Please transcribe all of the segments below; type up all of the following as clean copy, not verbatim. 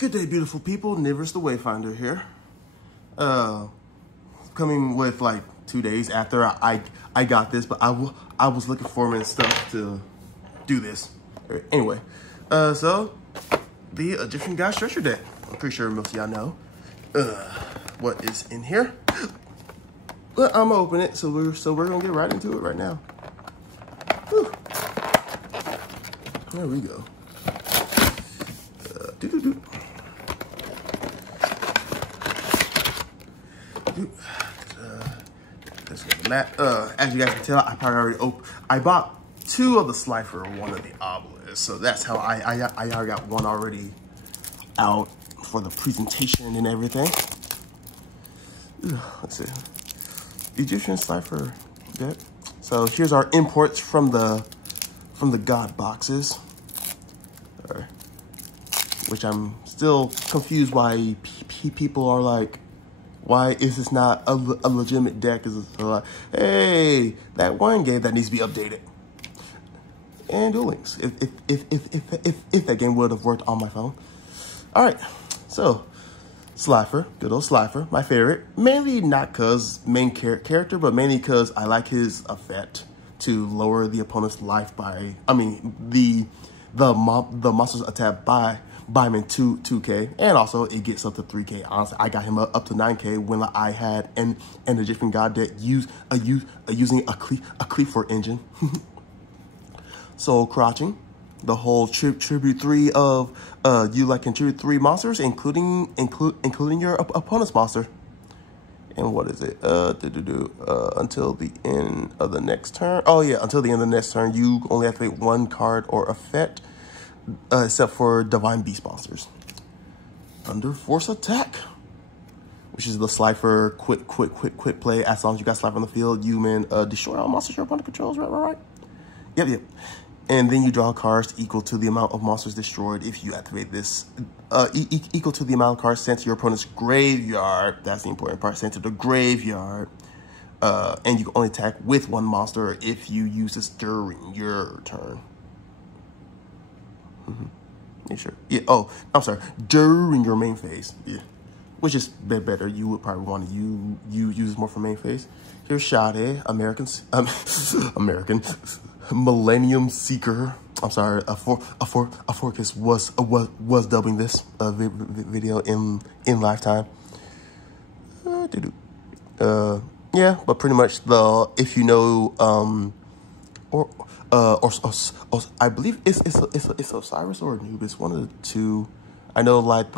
Good day, beautiful people. Nivers the Wayfinder here. Coming with like 2 days after I got this, but I was looking for and stuff to do this. Anyway, so the Egyptian God Stretcher deck. I'm pretty sure most of y'all know what is in here. But I'm gonna open it, so we're gonna get right into it right now. Whew. There we go. As you guys can tell, I probably already I bought 2 of the Slifer, 1 of the Obelisk, so that's how I already got 1 already out for the presentation and everything. Let's see, Egyptian Slifer deck. So here's our imports from the God boxes, which I'm still confused why people are like, why is this not a legitimate deck? Is it like, hey, that one game that needs to be updated? And Duel Links, if that game would have worked on my phone. All right, so Slifer, good old Slifer, my favorite. Mainly not cause main character, but mainly cause I like his effect to lower the opponent's life by, the monster's attack by him in 2K, and also it gets up to 3K. Honestly, I got him up to 9K when I had an Egyptian God deck using a Qliphort engine. So crouching, the whole tribute 3 of you like contribute 3 monsters, including your opponent's monster. And what is it? Until the end of the next turn. Oh yeah, until the end of the next turn, you only activate 1 card or effect. Except for Divine Beast monsters. Thunder Force Attack, which is the Slifer quick play. As long as you got Slifer on the field, you can destroy all monsters your opponent controls. Right. Yep. And then you draw cards equal to the amount of monsters destroyed if you activate this. Equal to the amount of cards sent to your opponent's graveyard. That's the important part. Sent to the graveyard. And you can only attack with 1 monster if you use this during your turn. Yeah, sure. Yeah. Oh, I'm sorry. During your main phase. Yeah. Which is better. You would probably want to use more for main phase. Here's Sade, American Millennium Seeker. I'm sorry. Aforcus was dubbing this video in lifetime. Yeah, but pretty much if you know or I believe it's Osiris or Anubis, one of the 2. I know, like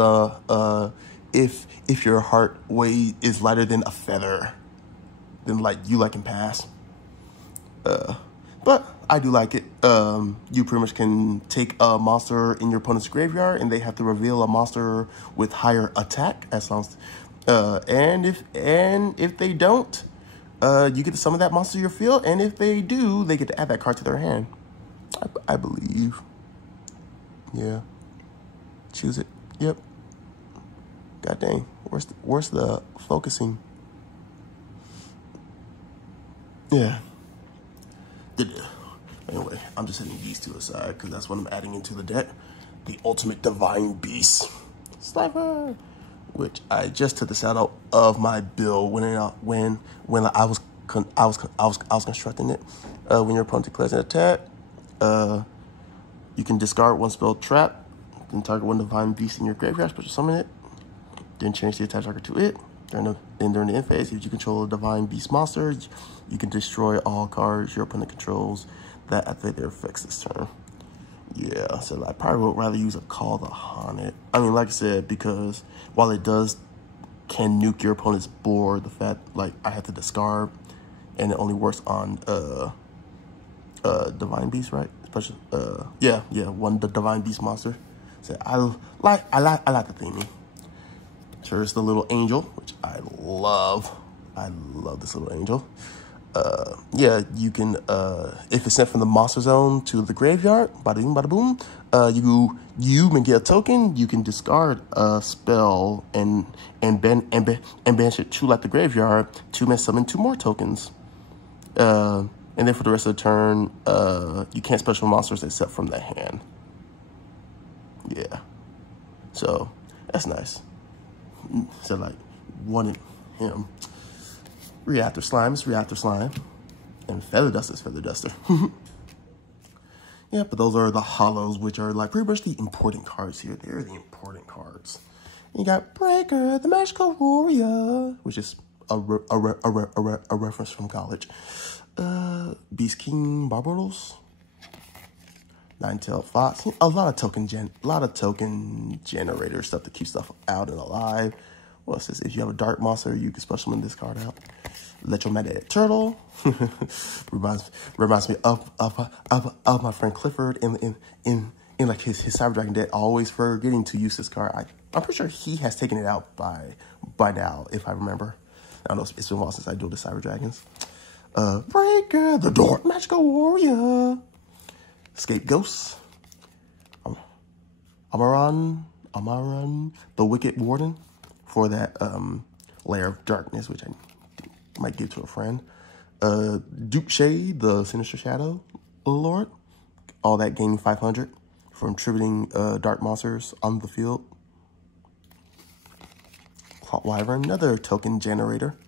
if your heart weight is lighter than a feather, then you can pass. But I do like it. You pretty much can take a monster in your opponent's graveyard, and they have to reveal a monster with higher attack as long as, and if they don't, you get to summon that monster to your field, and if they do, they get to add that card to their hand. I believe. Yeah. Choose it. Yep. God dang. Where's the focusing? Yeah. Anyway, I'm just setting these 2 aside because that's what I'm adding into the deck. The Ultimate Divine Beast Slifer, which I just took this out of my build when I was constructing it. When your opponent declares an attack, you can discard 1 spell trap, then target 1 Divine Beast in your graveyard, special summon it, then change the attack target to it. Then during the end phase, if you control a Divine Beast monster, you can destroy all cards your opponent controls that activate their effects this turn. Yeah, so I probably would rather use a Call the Haunted. Like I said, because while it can nuke your opponent's board, the fact I have to discard, and it only works on Divine Beast, right? Especially yeah, 1 Divine Beast monster. So I like the theming. Here's the little angel, which I love. I love this little angel. Yeah, you can, if it's sent from the monster zone to the graveyard, bada boom, bada boom, you can get a token, you can discard a spell and banish it to the graveyard to summon 2 more tokens. And then for the rest of the turn, you can't special monsters except from the hand. Yeah. So That's nice. So like, wanted him. Reactor Slime is Reactor Slime. And Feather Duster is Feather Duster. Yeah, but those are the hollows, which are like pretty much the important cards here. They're the important cards. And you got Breaker, the Magical Warrior, which is a reference from college. Beast King Barbados. Ninetale Fox. A lot of token generator stuff to keep stuff out and alive. What's this? If you have a dark monster, you can special summon this card out. Electromagnetic Turtle. reminds me of my friend Clifford in like his Cyber Dragon deck, always forgetting to use this card. I'm pretty sure he has taken it out by now, if I remember. I don't know, it's been a while since I dueled the Cyber Dragons. Breaker, the Dark Magical Warrior. Scapegoats. Amaran, the Wicked Warden, for that Lair of Darkness, which I might give to a friend. Duke Shade, the Sinister Shadow Lord. All that gaining 500 from tributing dark monsters on the field. Clout Wyvern, another token generator.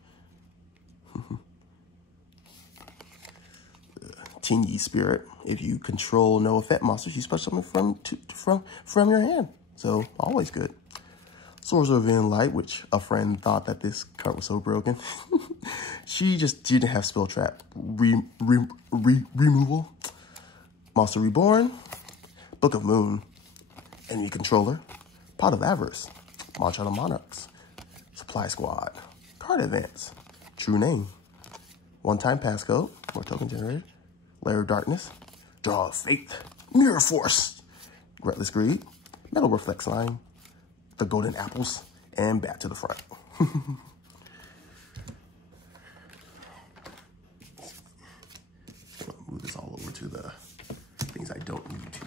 Tingy Spirit. If you control no effect monsters, you special summon from your hand. So always good. Sorcerer of End Light, which a friend thought that this card was so broken. She just didn't have spell trap removal. Monster Reborn, Book of Moon, Enemy Controller, Pot of Avarice, Mantra of Monarchs, Supply Squad, Card Advance, True Name, One-Time Passcode, more token generated, Lair of Darkness, Draw of Faith, Mirror Force, Reckless Greed, Metal Reflex Line, the Golden Apples, and Back to the Front. Move this all over to the things I don't need to.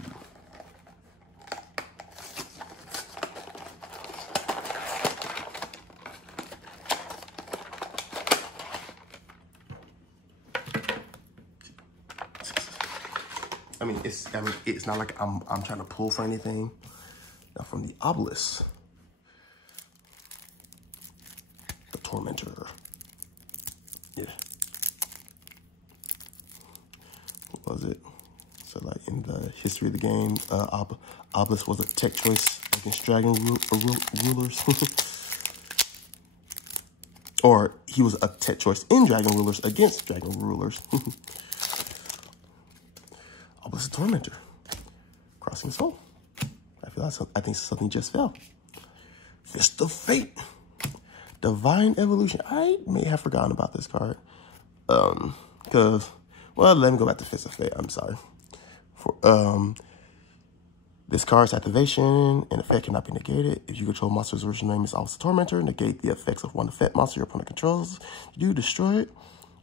It's not like I'm trying to pull for anything. Now from the Obelisk, the Tormentor. Yeah. What was it? So like in the history of the game, Obelisk was a tech choice against Dragon Rulers. Or he was a tech choice in Dragon Rulers against Dragon Rulers. Obelisk Tormentor. Crossing Soul. I think something just fell. Fist of Fate. Divine Evolution. I may have forgotten about this card. Because, well, let me go back to Fist of Fate. I'm sorry. This card's activation and effect cannot be negated. If you control monster's original name is Obelisk Tormentor, negate the effects of one effect monster your opponent controls. You destroy it.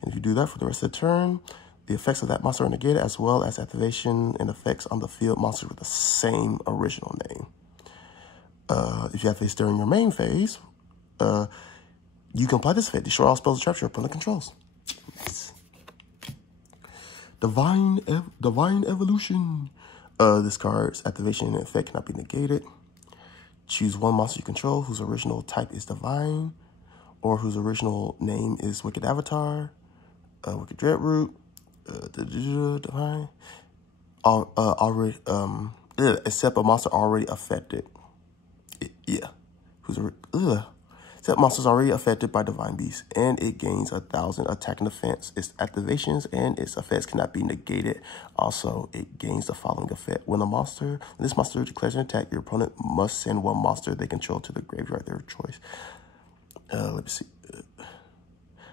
And if you do that for the rest of the turn, the effects of that monster are negated, as well as activation and effects on the field monsters with the same original name. If you have this during your main phase, you can apply this effect. Destroy all spells and traps your opponent controls. Nice. Divine Evolution. This card's activation and effect cannot be negated. Choose one monster you control whose original type is Divine, or whose original name is Wicked Avatar, Wicked Dreadroot, Divine. Already, except a monster already affected. Except monsters already affected by Divine Beast, and it gains 1,000 attack and defense. Its activations and its effects cannot be negated. Also, it gains the following effect: when this monster declares an attack, your opponent must send one monster they control to the graveyard their choice. Let me see.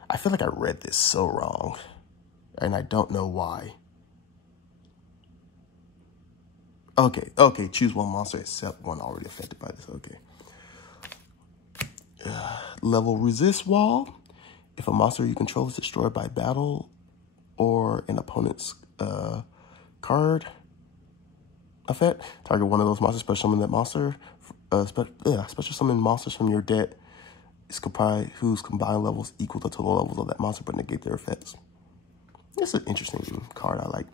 I feel like I read this so wrong, and I don't know why. Okay, choose one monster except one already affected by this. Okay. Level Resist Wall. If a monster you control is destroyed by battle or an opponent's card effect, target one of those monsters, special summon that monster. Special summon monsters from your deck is comprised whose combined levels equal the total levels of that monster, but negate their effects. It's an interesting card I like.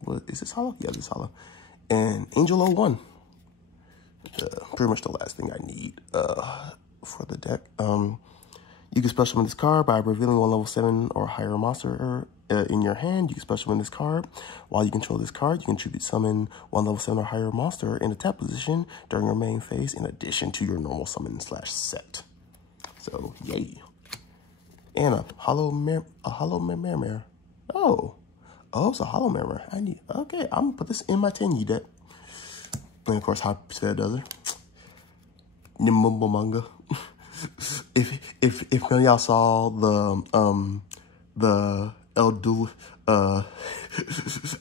What is this hollow? Yeah, this hollow. And Angel 01. pretty much the last thing I need for the deck. You can special summon this card by revealing one level 7 or higher monster in your hand. You can special summon this card. While you control this card, you can tribute summon one level 7 or higher monster in a tap position during your main phase in addition to your normal summon / set. So, yay. And a hollow mirror. Oh, it's a hollow mirror. Okay, I'm gonna put this in my Tenyi deck. And of course, how said does it? Nimble manga. If none of y'all saw the Eldul,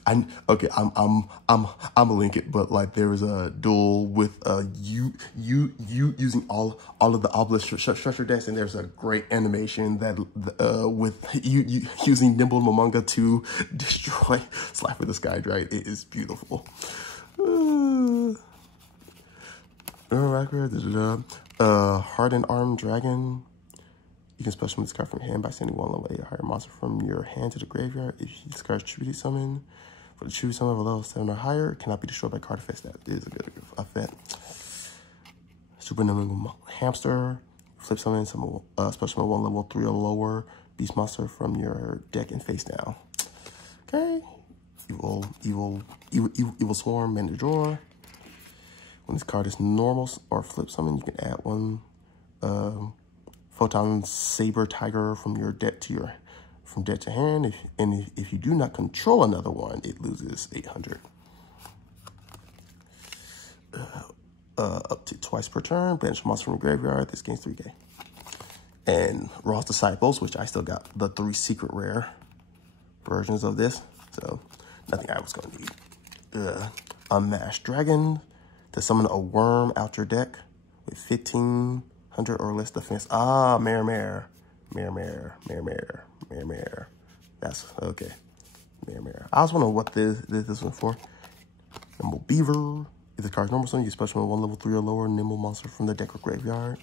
I'm gonna link it, but like there was a duel with you using all of the obelisk structure decks, and there's a great animation that with you using Nimble Momonga to destroy Slifer the Skydrive. It is beautiful. Hardened Armed Dragon. You can special summon this card from your hand by sending one level 8 or higher monster from your hand to the graveyard. If this card's tribute summon, for the tribute summon of a level 7 or higher, it cannot be destroyed by card effects. That is a good effect. Super Nimble Hamster. Flip summon, special summon one level 3 or lower beast monster from your deck and face down. Okay. Evil Swarm, man in the drawer. When this card is normal or flip summon, you can add one Photon Saber Tiger from your deck to hand. If you do not control another one, it loses 800. Up to twice per turn. Banish a monster from the graveyard. This gains 3K. And Raw's Disciples, which I still got the 3 secret rare versions of this, so nothing I was gonna need. Unmasked Dragon. To summon a worm out your deck with 1500 or less defense. Mare. That's okay. Mare. I was wondering what this was for. Nimble Beaver. If the card's normal summon, you special summon one level 3 or lower nimble monster from the deck or graveyard.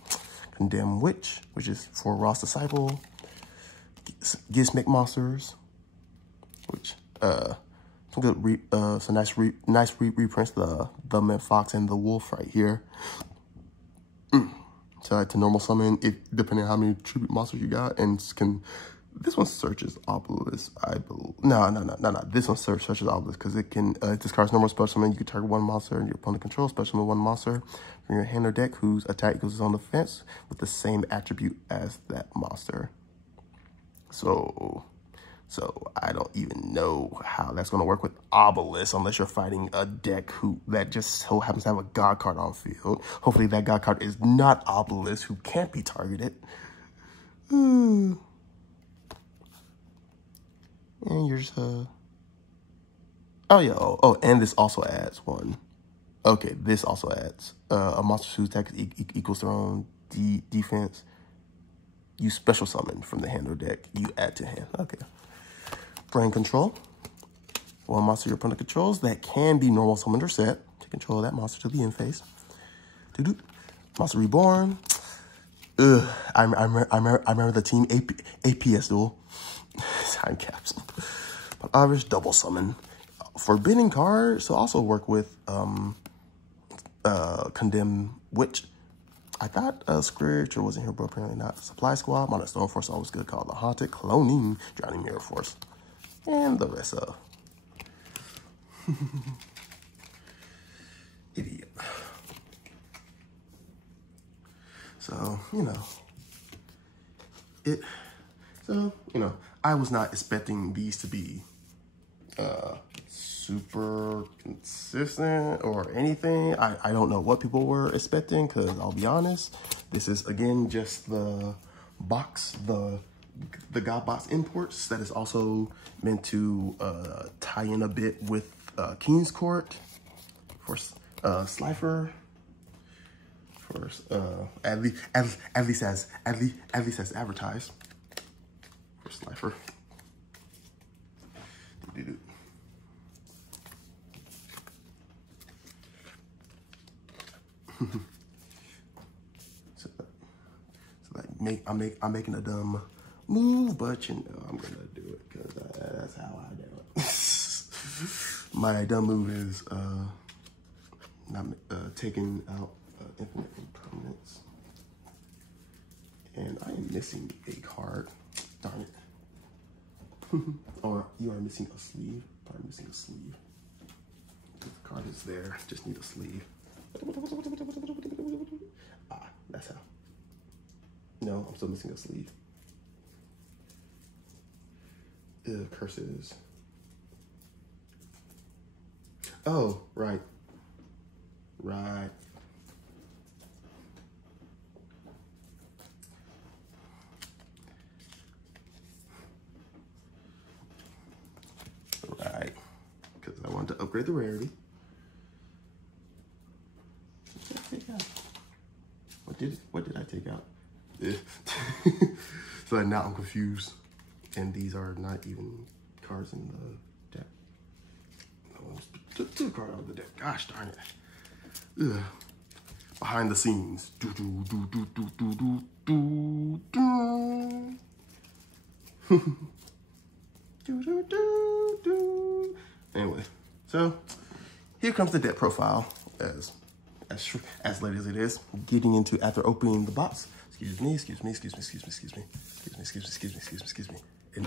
Condemned Witch, which is for Raw's Disciple. Gizmic Monsters, which some good nice reprints, the Mint Fox and the Wolf right here. So to normal summon, depending on how many tribute monsters you got, and this one searches Obelisk, I believe. No. This one searches Obelisk because it can. If this card's normal special summon, you can target one monster and your opponent controls. Special summon one monster from your hand or deck whose attack equals on the fence with the same attribute as that monster. So I don't even know how that's going to work with Obelisk unless you're fighting a deck that just so happens to have a God card on field. Hopefully that God card is not Obelisk, who can't be targeted. And you're just, oh yeah, and this also adds one. Okay, this also adds a monster whose attack equals their own defense. You special summon from the hand or deck, you add to hand. Okay. Brain Control. One monster your opponent controls that can be normal summoned or set to control that monster to the end phase. Monster Reborn. I remember the team APS duel. Time Capsule. But Irish Double Summon. Forbidden card. So also work with Condemned Witch. I thought Scourge wasn't here, but apparently not. Supply Squad. Modern Stone Force, always good. Called the Haunted. Cloning. Drowning Mirror Force. And the rest of idiot. So, I was not expecting these to be super consistent or anything. I don't know what people were expecting, because I'll be honest, this is again just the box, the God Box imports that is also meant to tie in a bit with King's Court for Slifer, for at least as advertised for Slifer. So I'm making a dumb move, but I'm gonna do it because that's how I do it. My dumb move is not taking out Infinite Impermanence. And I am missing a card. Darn it. Or you are missing a sleeve. Probably missing a sleeve. The card is there. Just need a sleeve. Ah, that's how. No, I'm still missing a sleeve. Curses. Oh, right. Right. Right. Because I wanted to upgrade the rarity. What did I take out? So now I'm confused. And these are not even cards in the deck. I almost took the card out of the deck. Gosh darn it. Ugh. Behind the scenes. Do do do do do do do do do. Do do do do. Anyway, so here comes the deck profile as late as it is. Getting into after opening the box. Excuse me. In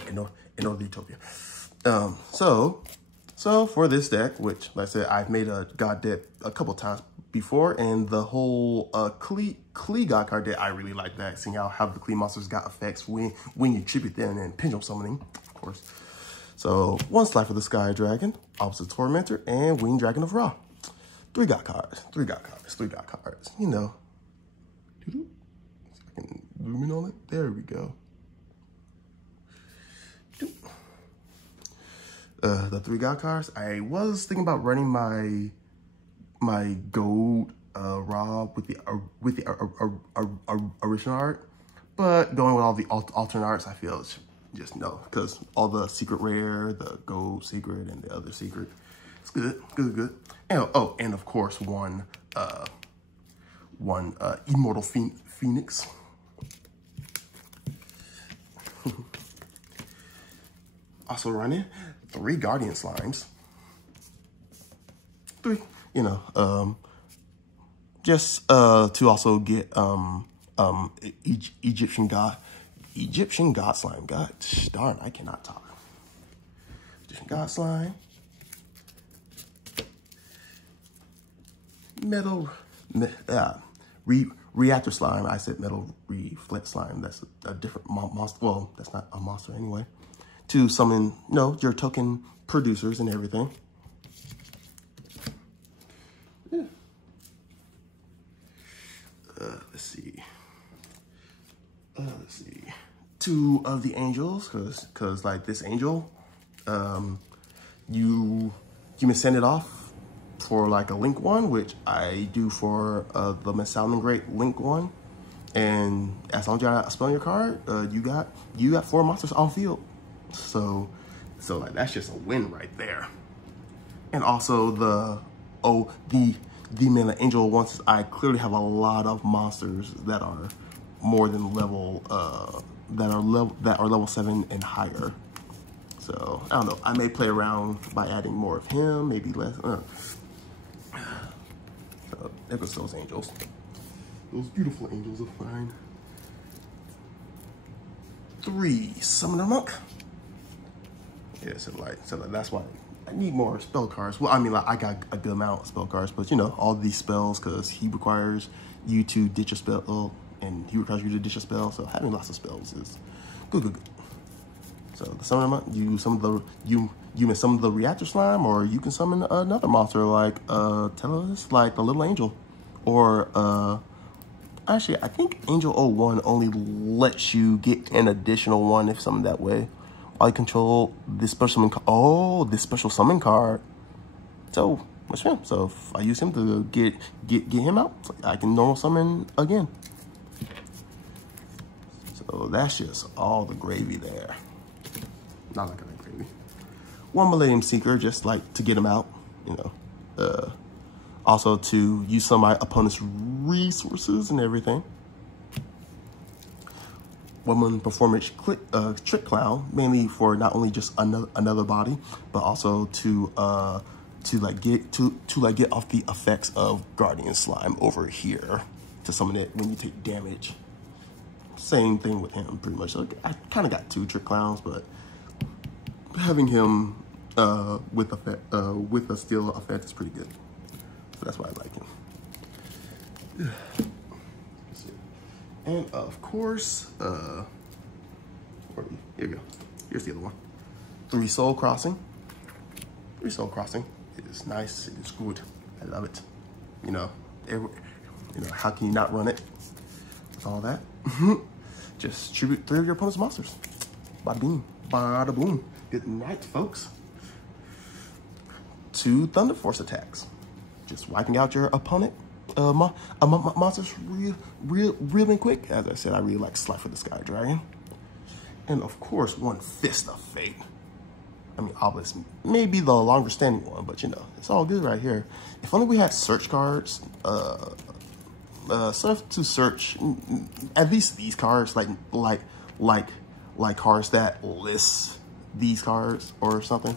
Northern Utopia. So for this deck, which like I said, I've made a God deck a couple times before, and the whole Klee God card deck, I really like that. Seeing how the Klee monsters got effects when you tribute them and pendulum summoning, of course. So one slide for the Sky Dragon, Opposite Tormentor, and Winged Dragon of Ra. 3 God cards. You know. See if I can zoom in on it. There we go. The 3 God cards. I was thinking about running my gold Ra with the original art, but going with all the alternate arts, I feel it's just no, because all the secret rare, the gold secret, and the other secret, it's good. And oh, and of course one Immortal Phoenix. Also running 3 Guardian Slimes. 3, you know, just to also get Egyptian God Slime. God darn, I cannot talk. Egyptian God Slime. Metal Reactor Slime. I said Metal Reflex Slime. That's a different monster. Well, that's not a monster anyway. To summon, you know, your token producers and everything. Yeah. Let's see. 2 of the angels, cause like this angel, you can send it off for like a link one, which I do for the Mesalman Great link one, and as long as you're not spelling your card, you got 4 monsters on field. So like that's just a win right there. And also the mana angel, once I clearly have a lot of monsters that are more than level that are level 7 and higher. So I don't know, I may play around by adding more of him, maybe less. So there goes those angels. Those beautiful angels of mine. 3 Summoner Monk. Yeah, so that's why I need more spell cards. Well, I mean, like, I got a good amount of spell cards, but you know, all these spells, because he requires you to ditch a spell, and he requires you to ditch a spell, so having lots of spells is good. So the Summoner, you summon the Reactor Slime, or you can summon another monster like Telos, like the Little Angel, or actually I think Angel 01 only lets you get an additional one if summoned that way. I control this special summon card. So what's him? So if I use him to get him out, I can normal summon again. So that's just all the gravy there. Not like that gravy. 1 Millennium Seeker, just like to get him out, you know. Also to use some of my opponent's resources and everything. 1 Performance Trick Clown, mainly for not only just another body, but also to get off the effects of Guardian Slime over here to summon it when you take damage. Same thing with him, pretty much. So I kind of got 2 Trick Clowns, but having him with a steel effect is pretty good. So that's why I like him. And of course, here we go. Here's the other one. 3 Soul Crossing. 3 Soul Crossing. It is nice. It is good. I love it. You know, how can you not run it with all that? Just tribute 3 of your opponent's monsters. Bada bing, bada boom. Good night, folks. 2 Thunder Force attacks. Just wiping out your opponent monsters real quick. As I said, I really like Slifer the Sky Dragon. And of course, 1 Fist of Fate. I mean, Obelisk may be the longer standing one, but you know, it's all good right here. If only we had search cards, stuff to search, at least these cards, like cards that list these cards or something,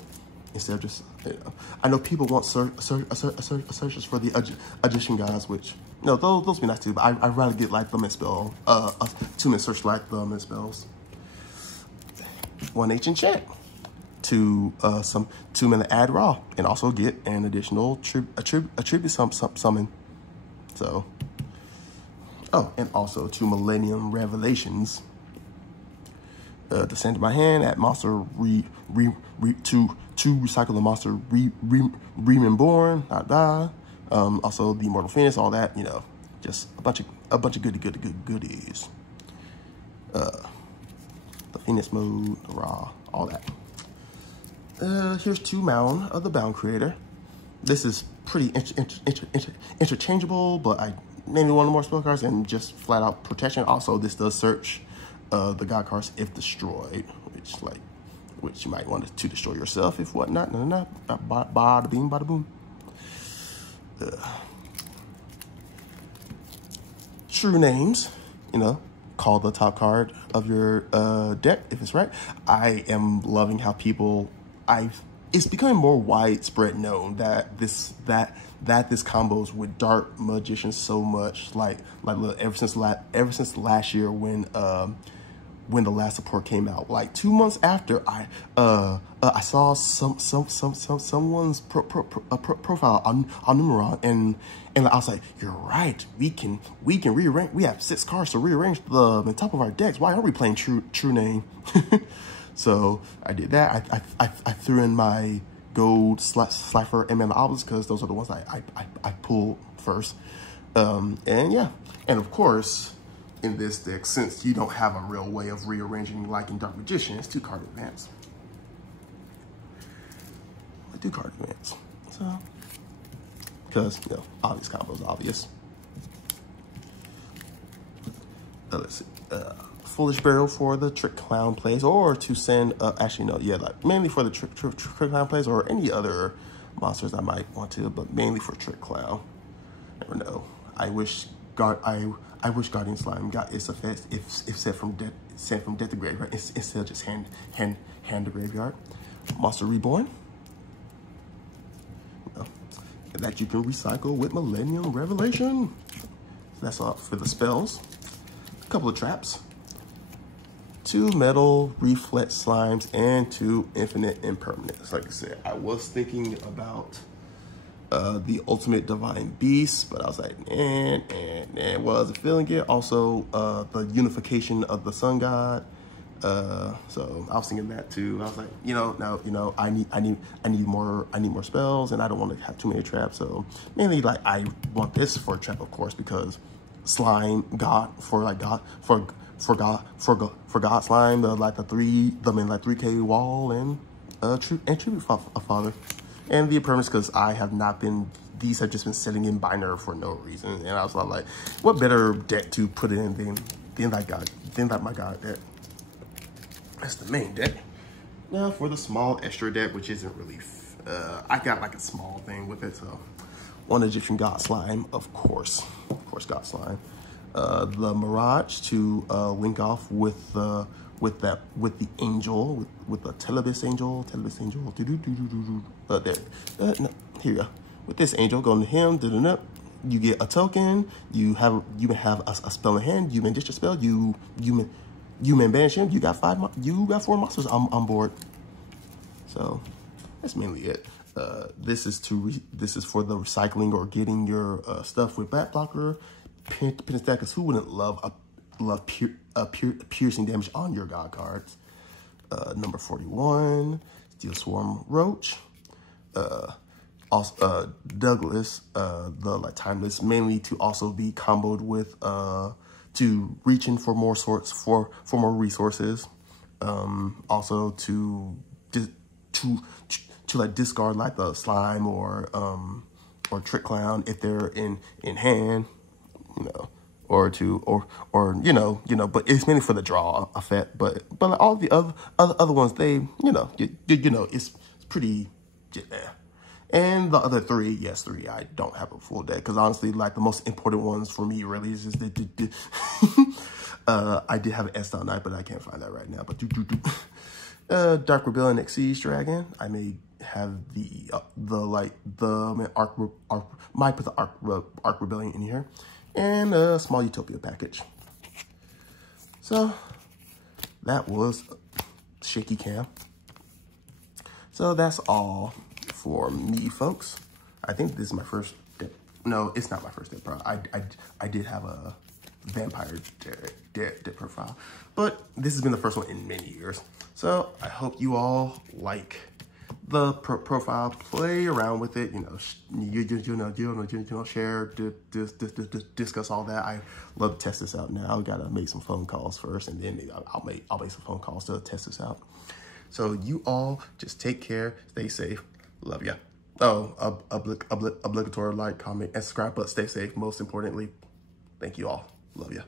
instead of just, you know. I know people want searches for the Magician Gods, which, you know, those be nice too, but I'd rather get like the Misspell, 2-minute search like the Misspells. 1 Ancient Chant. 2 2-minute add raw, and also get an additional attribute summon. So, oh, and also 2 Millennium Revelations. To send to my hand at monster to recycle the monster reborn, not die. Also the Immortal Phoenix, all that, you know, just a bunch of goodies. The Phoenix mode, the raw, all that. Here's 2 Mound of the Bound Creator. This is pretty interchangeable, but I mainly want more spell cards and just flat out protection. Also, this does search the God cards if destroyed, which you might want to destroy yourself if whatnot. No, bada bing, bada boom. True Names, you know, call the top card of your deck if it's right. I am loving how people. It's becoming more widespread known that this combos with Dark Magician so much, like ever since last year when the last support came out, like 2 months after I saw someone's profile on Numeron, and I was like, you're right, we can rearrange. We have 6 cards to rearrange the top of our decks. Why aren't we playing True Name? So I did that. I threw in my gold Slifer and Mana Obelisk because those are the ones I pulled first. And yeah, and of course, in this deck, since you don't have a real way of rearranging like in Dark Magician, it's 2 card advance. 2 card advance. So, because, you know, obvious combos, obvious. Let's see. Foolish Burial for the Trick Clown plays, or to send, actually no, yeah, like mainly for the Trick Clown plays, or any other monsters I might want to, but mainly for Trick Clown. Never know. I wish Guardian Slime got its effects if sent from death to graveyard instead of just hand to graveyard. Monster Reborn. You know, that you can recycle with Millennium Revelation. That's all for the spells. A couple of traps. 2 Metal Reflect Slimes and 2 Infinite Impermanence. Like I said, I was thinking about the Ultimate Divine Beast, but I was like, wasn't feeling it. Also, the Unification of the Sun God. So I was thinking that too. I was like, I need more spells, and I don't want to have too many traps. So mainly, like, I want this for a trap, of course, because Slime God God Slime, like the 3K wall and Tribute Father, and the Impermanence, because I have not been. These have just been sitting in binder for no reason, and I was like, what better deck to put in than my God deck? That's the main deck. Now for the small extra deck, which isn't really. I got like a small thing with it, so 1 Egyptian God Slime, of course God Slime. The Mirage to link off with the angel, with the Telebis angel, there. here you go. With this angel, go to him, you get a token. You may have a spell in hand. You may ditch a spell. You may banish him. You got 4 monsters on board. So that's mainly it. This is for the recycling or getting your stuff with Bat Blocker, Pentastack. Because who wouldn't love piercing damage on your god cards? Number 41, Steel Swarm Roach. Also, Douglas, the like Timeless, mainly to also be comboed with to reaching for more for more resources. Also to like discard like the Slime or Trick Clown if they're in hand, you know, or but it's mainly for the draw effect. But like all the other ones, they it's pretty yeah. And the other 3, yes, 3, I don't have a full deck. Because honestly, like, the most important ones for me really is just I did have an S-Style Knight, but I can't find that right now. But Dark Rebellion X Siege Dragon. I may have might put the Arc Rebellion in here. And a small Utopia package. So, that was Shaky Cam. So, that's all for me, folks. I think this is my first deck. No, it's not my first deck profile. I did have a vampire deck profile, but this has been the first one in many years. So I hope you all like the profile. Play around with it. Share, discuss all that. I love to test this out now. I gotta make some phone calls first, and then I'll make some phone calls to test this out. So you all just take care, stay safe. Love ya. Oh, obligatory like, comment, and subscribe, but stay safe. Most importantly, thank you all. Love ya.